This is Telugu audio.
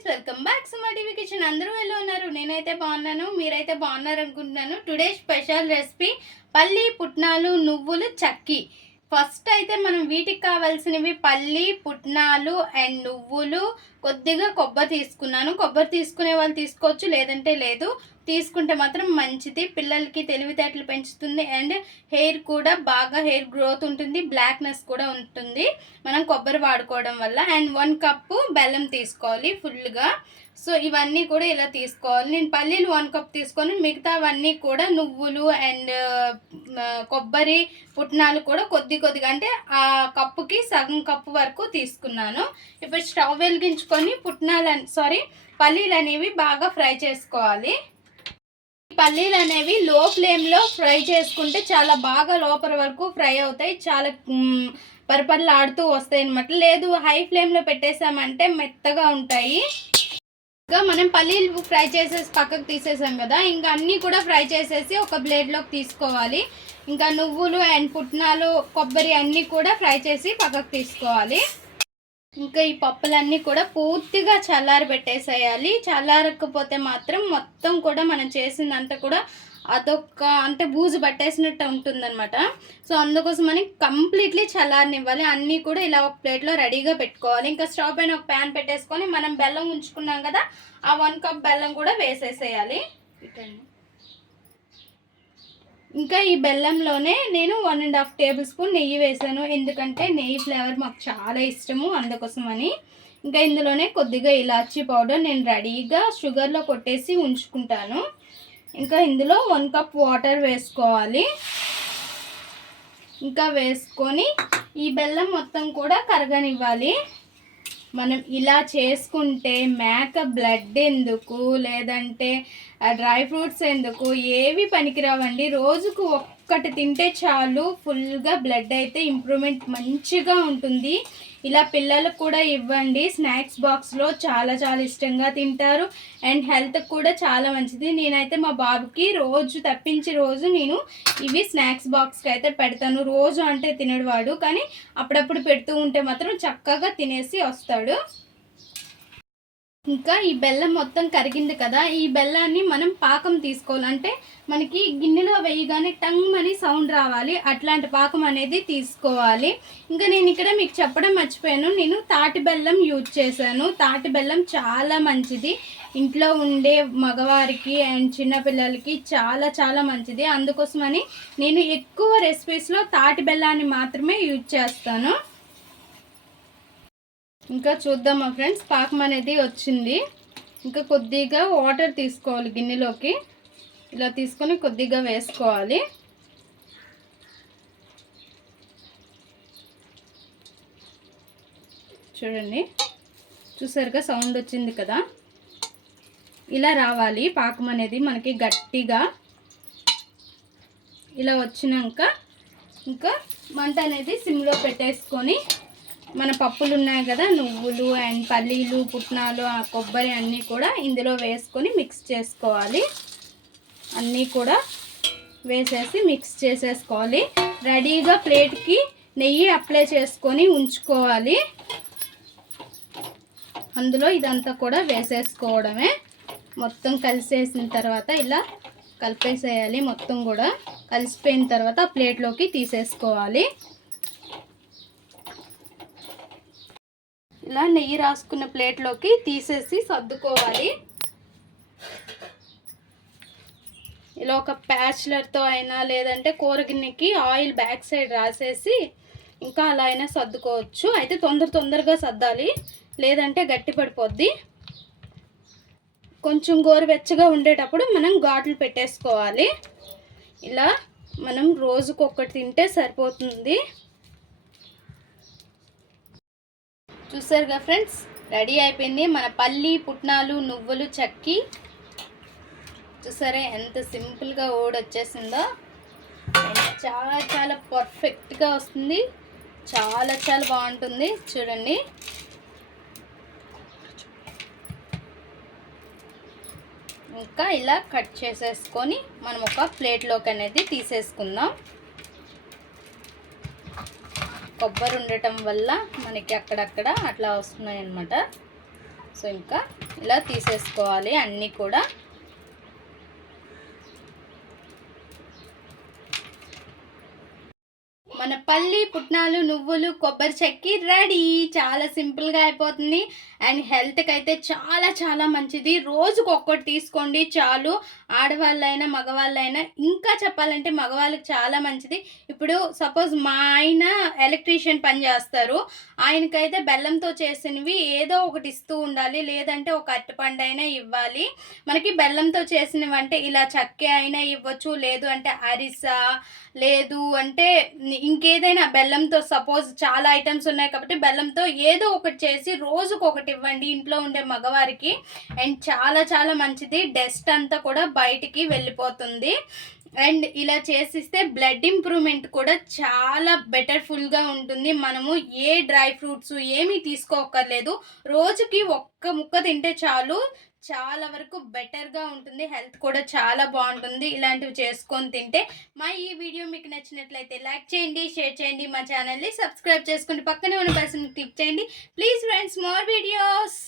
Friends welcome back Suma TV kitchen. అందరూ ఎలా ఉన్నారు? నేనైతే బాగున్నాను మీరైతే బాగున్నారు అనుకుంటున్నాను టుడే స్పెషల్ రెసిపీ పల్లి పుట్నాలు నువ్వులు చక్కి. ఫస్ట్ అయితే మనం వీటికి కావాల్సినవి పల్లి పుట్నాలు అండ్ నువ్వులు. కొద్దిగా కొబ్బరి తీసుకున్నాను. కొబ్బరి తీసుకునే వాళ్ళు తీసుకోవచ్చు లేదంటే లేదు. తీసుకుంటే మాత్రం మంచిది. పిల్లలకి తెలివితేటలు పెంచుతుంది. అండ్ హెయిర్ కూడా బాగా హెయిర్ గ్రోత్ ఉంటుంది. బ్లాక్నెస్ కూడా ఉంటుంది. మనం కొబ్బరి వాడుకోవడం వల్ల. అండ్ వన్ కప్పు బెల్లం తీసుకోవాలి ఫుల్గా. సో ఇవన్నీ కూడా ఇలా తీసుకోవాలి. నేను పల్లీలు వన్ కప్ తీసుకొని మిగతావన్నీ కూడా నువ్వులు అండ్ కొబ్బరి పుట్నాలు కూడా కొద్ది కొద్దిగా అంటే ఆ కప్పుకి సగం కప్పు వరకు తీసుకున్నాను. ఇప్పుడు స్టవ్ వెలిగించుకొని పుట్నాలు సారీ పల్లీలు అనేవి బాగా ఫ్రై చేసుకోవాలి. పల్లీలు అనేవి లో ఫ్లేమ్లో ఫ్రై చేసుకుంటే చాలా బాగా లోపల వరకు ఫ్రై అవుతాయి. చాలా పరపర్లు ఆడుతూ వస్తాయి అనమాట లేదు హై ఫ్లేమ్లో పెట్టేసామంటే మెత్తగా ఉంటాయి. ఇంకా మనం పల్లీలు ఫ్రై చేసేసి పక్కకు తీసేసాం కదా ఇంకా అన్నీ కూడా ఫ్రై చేసేసి ఒక బ్లేడ్లోకి తీసుకోవాలి. ఇంకా నువ్వులు అండ్ పుట్నాలు కొబ్బరి అన్నీ కూడా ఫ్రై చేసి పక్కకు తీసుకోవాలి. ఇంకా ఈ పప్పులన్నీ కూడా పూర్తిగా చల్లారి పెట్టేసేయాలి. చల్లారకపోతే మాత్రం మొత్తం కూడా మనం చేసిందంతా కూడా అదొక అంటే బూజు పట్టేసినట్టు ఉంటుందన్నమాట. సో అందుకోసమని కంప్లీట్లీ చల్లారనివ్వాలి. అన్నీ కూడా ఇలా ఒక ప్లేట్లో రెడీగా పెట్టుకోవాలి. ఇంకా స్టవ్ పైన ఒక ప్యాన్ పెట్టేసుకొని మనం బెల్లం ఉంచుకున్నాం కదా ఆ వన్ కప్ బెల్లం కూడా వేసేసేయాలి. ఇంకా ఈ బెల్లంలోనే నేను one and half tablespoon నెయ్యి వేసాను. ఎందుకంటే నెయ్యి ఫ్లేవర్ మాకు చాలా ఇష్టము అందుకోసమని. ఇంకా ఇందులోనే కొద్దిగా ఇలాచీ పౌడర్ నేను రెడీగా షుగర్లో కొట్టేసి ఉంచుకుంటాను. ఇంకా ఇందులో వన్ కప్ వాటర్ వేసుకోవాలి. ఇంకా వేసుకొని ఈ బెల్లం మొత్తం కూడా కరగనివ్వాలి. మనం ఇలా చేసుకుంటే మేక బ్లడ్ ఎందుకు? లేదంటే డ్రై ఫ్రూట్స్ ఎందుకు? ఏవి పనికిరావండి? రోజుకు ఒక్కటి తింటే చాలు ఫుల్గా బ్లడ్ అయితే ఇంప్రూవ్మెంట్ మంచిగా ఉంటుంది. ఇలా పిల్లలకు కూడా ఇవ్వండి. స్నాక్స్ బాక్స్లో చాలా చాలా ఇష్టంగా తింటారు. అండ్ హెల్త్ కూడా చాలా మంచిది. నేనైతే మా బాబుకి రోజు తప్పించి రోజు నేను ఇవి స్నాక్స్ బాక్స్కి అయితే పెడతాను. రోజు అంటే తినడు కానీ అప్పుడప్పుడు పెడుతూ ఉంటే మాత్రం చక్కగా తినేసి వస్తాడు. ఇంకా ఈ బెల్లం మొత్తం కరిగింది కదా ఈ బెల్లాన్ని మనం పాకం తీసుకోవాలంటే మనకి గిన్నెలో వేయగానే టంగ్ అని సౌండ్ రావాలి. అట్లాంటి పాకం అనేది తీసుకోవాలి. ఇంకా నేను ఇక్కడ మీకు చెప్పడం మర్చిపోయాను. నేను తాటి బెల్లం యూజ్ చేశాను. తాటి బెల్లం చాలా మంచిది. ఇంట్లో ఉండే మగవారికి అండ్ చిన్నపిల్లలకి చాలా చాలా మంచిది. అందుకోసమని నేను ఎక్కువ రెసిపీస్లో తాటి బెల్లాన్ని మాత్రమే యూజ్ చేస్తాను. ఇంకా చూద్దామా ఫ్రెండ్స్ పాకం అనేది వచ్చింది. ఇంకా కొద్దిగా వాటర్ తీసుకోవాలి గిన్నెలోకి. ఇలా తీసుకొని కొద్దిగా వేసుకోవాలి. చూడండి. చూసారుగా సౌండ్ వచ్చింది కదా? ఇలా రావాలి. పాకం అనేది మనకి గట్టిగా. ఇలా వచ్చినాక ఇంకా మంట అనేది సిమ్లో పెట్టేసుకొని మన పప్పులు ఉన్నాయి కదా నువ్వులు అండ్ పల్లీలు పుట్నాలు ఆ కొబ్బరి అన్నీ కూడా ఇందులో వేసుకొని మిక్స్ చేసుకోవాలి. అన్నీ కూడా వేసేసి మిక్స్ చేసేసుకోవాలి. రెడీగా ప్లేట్కి నెయ్యి అప్లై చేసుకొని ఉంచుకోవాలి. అందులో ఇదంతా కూడా వేసేసుకోవడమే. మొత్తం కలిసేసిన తర్వాత ఇలా కలిపేసేయాలి మొత్తం కూడా. కలిసిపోయిన తర్వాత ప్లేట్లోకి తీసేసుకోవాలి. ఇలా నెయ్యి రాసుకున్న ప్లేట్లోకి తీసేసి సర్దుకోవాలి. ఇలా ఒక ప్యాచ్లర్తో అయినా లేదంటే కూరగిన్నెకి ఆయిల్ బ్యాక్ సైడ్ రాసేసి ఇంకా అలా అయినా సర్దుకోవచ్చు. అయితే తొందర తొందరగా సర్దాలి లేదంటే గట్టి పడిపోద్ది. కొంచెం గోరువెచ్చగా ఉండేటప్పుడు మనం ఘాట్లు పెట్టేసుకోవాలి. ఇలా మనం రోజుకొకటి తింటే సరిపోతుంది. చూసారుగా ఫ్రెండ్స్? రెడీ అయిపోయింది. మన పల్లి పుట్నాలు నువ్వులు చక్కి. చూసారా ఎంత సింపుల్గా ఓడొచ్చేసిందో చాలా చాలా పర్ఫెక్ట్గా వస్తుంది. చాలా చాలా బాగుంటుంది. చూడండి. ఇంకా ఇలా కట్ చేసేసుకొని మనం ఒక ప్లేట్లోకి అనేది తీసేసుకుందాం. కొబ్బరి ఉండటం వల్ల మనకి అక్కడక్కడ అట్లా వస్తున్నాయి అన్నమాట సో ఇంకా ఇలా తీసేసుకోవాలి. అన్నీ కూడా మన పల్లి పుట్నాలు నువ్వులు కొబ్బరి చెక్కి రెడీ. చాలా సింపుల్గా అయిపోతుంది. అండ్ హెల్త్కి అయితే చాలా చాలా మంచిది. రోజుకు ఒక్కటి తీసుకోండి చాలు. ఆడవాళ్ళైనా మగవాళ్ళైనా. ఇంకా చెప్పాలంటే మగవాళ్ళకి చాలా మంచిది. ఇప్పుడు సపోజ్ మా ఆయన ఎలక్ట్రీషియన్ పని చేస్తారు. ఆయనకైతే బెల్లంతో చేసినవి ఏదో ఒకటి ఇస్తూ ఉండాలి. లేదంటే ఒక అరటిపండు అయినా ఇవ్వాలి. మనకి బెల్లంతో చేసినవి అంటే ఇలా చక్కె అయినా ఇవ్వచ్చు. లేదు అంటే అరిస లేదు అంటే ఇంకేదైనా బెల్లంతో సపోజ్ చాలా ఐటమ్స్ ఉన్నాయి కాబట్టి బెల్లంతో ఏదో ఒకటి చేసి రోజుకు ఒకటి ఇవ్వండి ఇంట్లో ఉండే మగవారికి. అండ్ చాలా చాలా మంచిది. డస్ట్ అంతా కూడా బయటికి వెళ్ళిపోతుంది. అండ్ ఇలా చేసిస్తే బ్లడ్ ఇంప్రూవ్మెంట్ కూడా చాలా బెటర్ఫుల్గా ఉంటుంది. మనము ఏ డ్రై ఫ్రూట్స్ ఏమీ తీసుకోక్కర్లేదు. రోజుకి ఒక్క ముక్క తింటే చాలు. చాలా వరకు బెటర్గా ఉంటుంది. హెల్త్ కూడా చాలా బాగుంటుంది. ఇలాంటివి చేసుకొని తింటే మా ఈ వీడియో మీకు నచ్చినట్లయితే లైక్ చేయండి షేర్ చేయండి మా ఛానల్ని సబ్స్క్రైబ్ చేసుకోండి పక్కనే ఉన్న పర్సన్ క్లిక్ చేయండి. Please friends more videos